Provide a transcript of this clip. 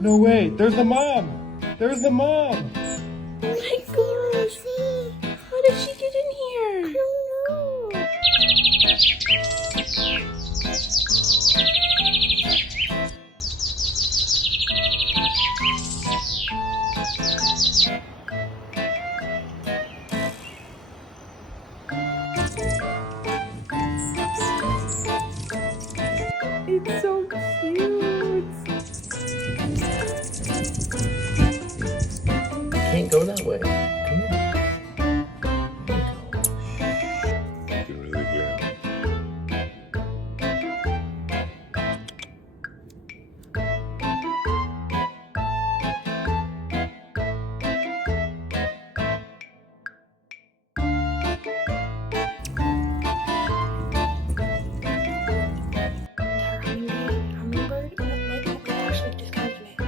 No way, there's the mom! There's the mom! Oh my gosh! How did she get in here? It's so cute. I can't go that way. Come on.